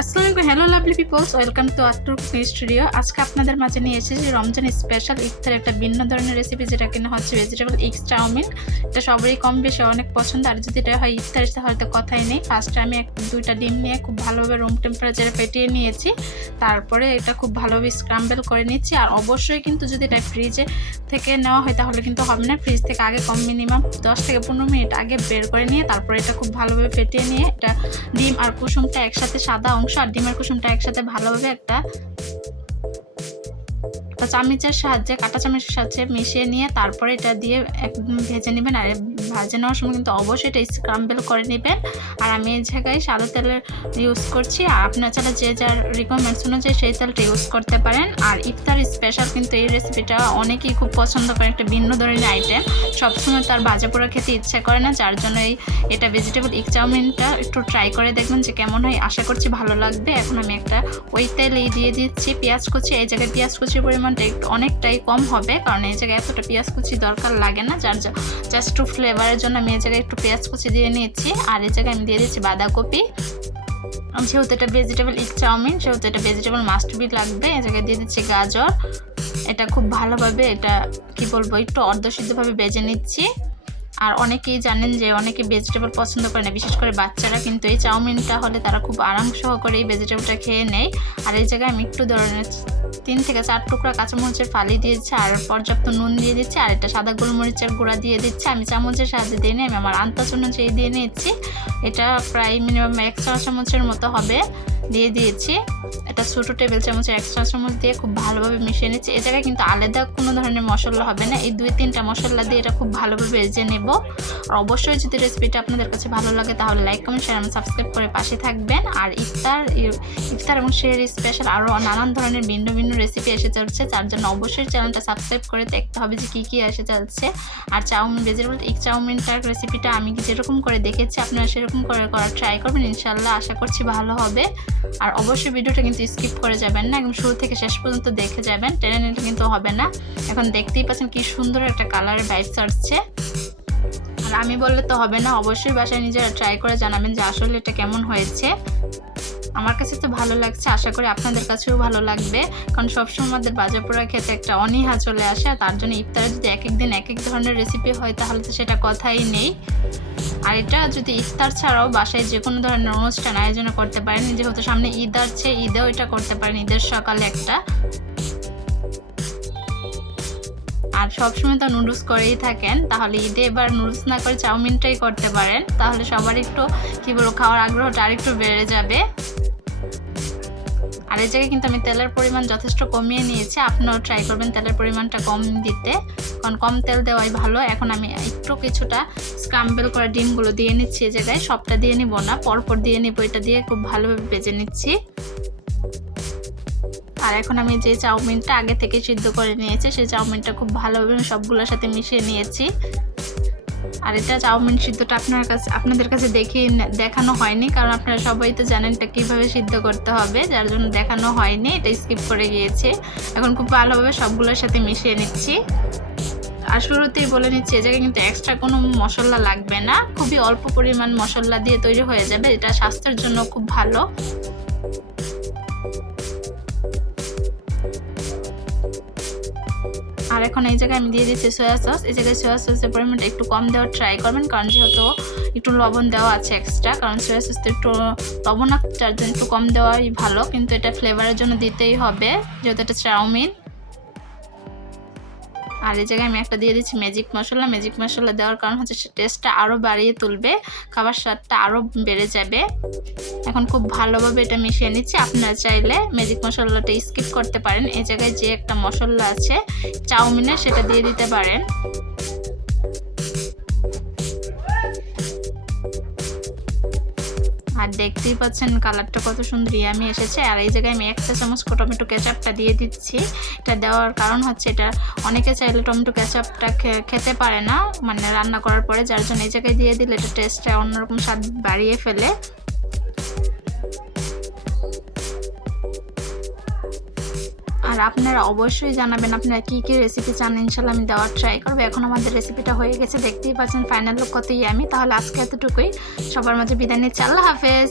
আসসালামু আলাইকুম, hello lovely peoples, welcome to AT-TUR studio. আজকে আপনাদের মাঝে নিয়ে এসেছি রমজান স্পেশাল ইফতার একটা ভিন্ন ধরনের রেসিপি, যেটা কিনা হচ্ছে ভেজিটেবল এগ চাউমিন। এটা সবারই কম বেশি অনেক পছন্দ, আর যদি এটা হয় ইফতার হয়তো কথাই নেই। ফার্স্টে আমি দুইটা ডিম নিয়ে খুব ভালোভাবে রুম টেম্পারেচারে ফেটিয়ে নিয়েছি, তারপরে এটা খুব ভালোভাবে স্ক্রাম্বল করে নিচ্ছি। আর অবশ্যই কিন্তু যদি এটা ফ্রিজে থেকে নেওয়া হয় তাহলে কিন্তু হবে না, ফ্রিজ থেকে আগে কম মিনিমাম 10 থেকে 15 মিনিট আগে বের করে নিয়ে তারপরে এটা খুব ভালোভাবে ফেটিয়ে নিয়ে এটা ডিম আর কুসুমটা একসাথে, সাদা অংশ আর ডিমের কুসুমটা একসাথে ভালোভাবে একটা চামচের সাহায্যে, কাঁটা চামচের সাহায্যে মিশিয়ে নিয়ে তারপরে এটা দিয়ে একদম ভেজে নেবেন। আর ভাজে নেওয়ার সময় কিন্তু অবশ্যই এটা স্ক্রাম্বল করে নেবেন। আর আমি এই জায়গায় সাদা তেলের ইউজ করছি, আর আপনার চাইলে যে যার রিকোয়ারমেন্টস অনুযায়ী সেই তেলটা ইউজ করতে পারেন। আর ইফতার স্পেশাল কিন্তু এই রেসিপিটা অনেকেই খুব পছন্দ করে, একটা ভিন্ন ধরনের আইটেম। সবসময় তার ভাজা পোড়া খেতে ইচ্ছা করে না, যার জন্য এটা ভেজিটেবল এগ চাউমিনটা একটু ট্রাই করে দেখবেন যে কেমন হয়। আশা করছি ভালো লাগবে। এখন আমি একটা ওই তেলেই দিয়ে দিচ্ছি পেঁয়াজ কুচি। এই জায়গায় পেঁয়াজ কুচির পরিমাণটা একটু অনেকটাই কম হবে, কারণ এই জায়গায় এতটা পেঁয়াজ কুচি দরকার লাগে না, যার জাস্ট একটু ফ্লেভারের জন্য আমি এই জায়গায় একটু পেঁয়াজ কুচি দিয়ে নিচ্ছি। আর এই জায়গায় আমি দিয়ে দিচ্ছি বাঁধাকপি। যেহেতু এটা ভেজিটেবল এগ চাউমিন সেহেতু এটা ভেজিটেবল মাস্ট বি লাগবে। এই জায়গায় দিয়ে দিচ্ছি গাজর। এটা খুব ভালোভাবে এটা কি বলবো একটু অর্ধসিদ্ধভাবে ভেজে নিচ্ছি। আর অনেকেই জানেন যে অনেকে ভেজিটেবল পছন্দ করে না, বিশেষ করে বাচ্চারা, কিন্তু এই চাউমিনটা হলে তারা খুব আরাম সহকারে এই ভেজিটেবলটা খেয়ে নেয়। আর এই জায়গায় আমি একটু ধরনের 3 থেকে 4 টুকরা কাঁচামরিচের ফালি দিয়েছি, আর পর্যাপ্ত নুন দিয়ে দিচ্ছি, আর এটা সাদা গোলমরিচের গুঁড়া দিয়ে দিচ্ছি। আমি চামচের সাহায্যে দিয়ে নিই, আমি আমার আন্দাজ অনুযায়ী দিয়ে নিচ্ছি। এটা প্রায় মিনিমাম 1 চা চামচের মতো হবে দিয়ে দিয়েছি। এটা ছোটো টেবিল চামচের 1 চা চামচ দিয়ে খুব ভালোভাবে মিশিয়ে নিচ্ছি। এই জায়গায় কিন্তু আলাদা কোনো ধরনের মশলা হবে না, এই 2-3টা মশলা দিয়ে এটা খুব ভালোভাবে ভেজে নেব। আর অবশ্যই যদি রেসিপিটা আপনাদের কাছে ভালো লাগে তাহলে লাইক, কমেন্ট, শেয়ার এবং সাবস্ক্রাইব করে পাশে থাকবেন। আর ইফতার এবং শেয়ার স্পেশাল আরও নানান ধরনের ভিন্ন ভিন্ন রেসিপি এসে চলছে, যার জন্য অবশ্যই চ্যানেলটা সাবস্ক্রাইব করে দেখতে হবে যে কী এসে চলছে। আর ভেজিটেবল এগ চাউমিনটার রেসিপিটা আমি যেরকম করে দেখেছি আপনারা সেরকম করে করার ট্রাই করবেন, ইনশাল্লাহ আশা করছি ভালো হবে। আর অবশ্যই ভিডিওটা কিন্তু স্কিপ করে যাবেন না, একদম শুরু থেকে শেষ পর্যন্ত দেখে যাবেন, টেনে নিলে কিন্তু হবে না। এখন দেখতেই পাচ্ছেন কি সুন্দর একটা কালারের ভাইবস আসছে। আর আমি বললে তো হবে না, অবশ্যই বাসায় নিজেরা ট্রাই করে জানাবেন যে আসলে এটা কেমন হয়েছে। আমার কাছে তো ভালো লাগছে, আশা করি আপনাদের কাছেও ভালো লাগবে, কারণ সবসময় আমাদের ভাজা পোড়া খেতে একটা অনীহা চলে আসে। তার জন্য ইফতারে যদি এক এক দিন এক এক ধরনের রেসিপি হয় তাহলে তো সেটা কথাই নেই। আর এটা যদি ইফতার ছাড়াও বাসায় যে কোনো ধরনের অনুষ্ঠান আয়োজন করতে পারেন, যেহেতু সামনে ঈদ আসছে, ঈদেও এটা করতে পারেন, ঈদের সকালে একটা। আর সবসময় তো নুডলস করেই থাকেন, তাহলে ঈদে এবার নুডলস না করে চাউমিনটাই করতে পারেন, তাহলে সবার একটু কি বলবো খাওয়ার আগ্রহটা আরেকটু বেড়ে যাবে। আর এই জায়গায় কিন্তু আমি তেলের পরিমাণ যথেষ্ট কমিয়ে নিয়েছি, আপনারাও ট্রাই করবেন তেলের পরিমাণটা কম দিতে, কারণ কম তেল দেওয়াই ভালো। এখন আমি একটু কিছুটা স্ক্রাম্বল করা ডিমগুলো দিয়ে নিচ্ছি। এই জায়গায় সবটা দিয়ে নিব না, পরপর দিয়ে নিব, এটা দিয়ে খুব ভালোভাবে ভেজে নিচ্ছি। আর এখন আমি যে চাউমিনটা আগে থেকে সিদ্ধ করে নিয়েছি সেই চাউমিনটা খুব ভালোভাবে সবগুলোর সাথে মিশিয়ে নিয়েছি। আর এটা চাউমিন সিদ্ধটা আপনাদের কাছে দেখানো হয়নি, কারণ আপনারা সবাই তো জানেন এটা কীভাবে সিদ্ধ করতে হবে, যার জন্য দেখানো হয়নি, এটা স্কিপ করে গিয়েছে। এখন খুব ভালোভাবে সবগুলোর সাথে মিশিয়ে নিচ্ছি। আর শুরুতেই বলে নিচ্ছি এই জায়গায় কিন্তু এক্সট্রা কোনো মশলা লাগবে না, খুবই অল্প পরিমাণ মশলা দিয়ে তৈরি হয়ে যাবে, এটা স্বাস্থ্যের জন্য খুব ভালো। আর এখন এই জায়গায় আমি দিয়ে দিচ্ছি সয়া সস। এই জায়গায় সয়া সসের পরিমাণটা একটু কম দেওয়ার ট্রাই করবেন, কারণ যেহেতু একটু লবণ দেওয়া আছে এক্সট্রা, কারণ সয়া সসটা একটু লবণাক্তটার জন্য একটু কম দেওয়াই ভালো, কিন্তু এটা ফ্লেভারের জন্য দিতেই হবে যেহেতু এটা চাউমিন। আর এই জায়গায় আমি একটা দিয়ে দিচ্ছি ম্যাজিক মশলা। ম্যাজিক মশলা দেওয়ার কারণ হচ্ছে টেস্টটা আরও বাড়িয়ে তুলবে, খাবার স্বাদটা আরও বেড়ে যাবে। এখন খুব ভালোভাবে এটা মিশিয়ে নিচ্ছি। আপনারা চাইলে ম্যাজিক মশলাটা স্কিপ করতে পারেন, এই জায়গায় যে একটা মশলা আছে চাউমিনের সেটা দিয়ে দিতে পারেন। আর দেখতেই পাচ্ছেন কালারটা কত সুন্দর ইয়ামি এসেছে। আর এই জায়গায় আমি 1 চা চামচ টমেটো কেচাপটা দিয়ে দিচ্ছি। এটা দেওয়ার কারণ হচ্ছে এটা অনেকে চাইলে টমেটো কেচাপটা খেতে পারে না মানে রান্না করার পরে, যার জন্য এই জায়গায় দিয়ে দিলে এটা টেস্টটা অন্যরকম স্বাদ বাড়িয়ে ফেলে। আর আপনারা অবশ্যই জানাবেন আপনারা কী কী রেসিপি চান, ইনশাল্লাহ আমি দেওয়ার ট্রাই করবো। এখন আমাদের রেসিপিটা হয়ে গেছে, দেখতেই পাচ্ছেন ফাইনাল লুক কত ইয়ামি। তাহলে আজকে এতটুকুই, সবার মাঝে বিদায় নিচ্ছি, আল্লাহ হাফেজ।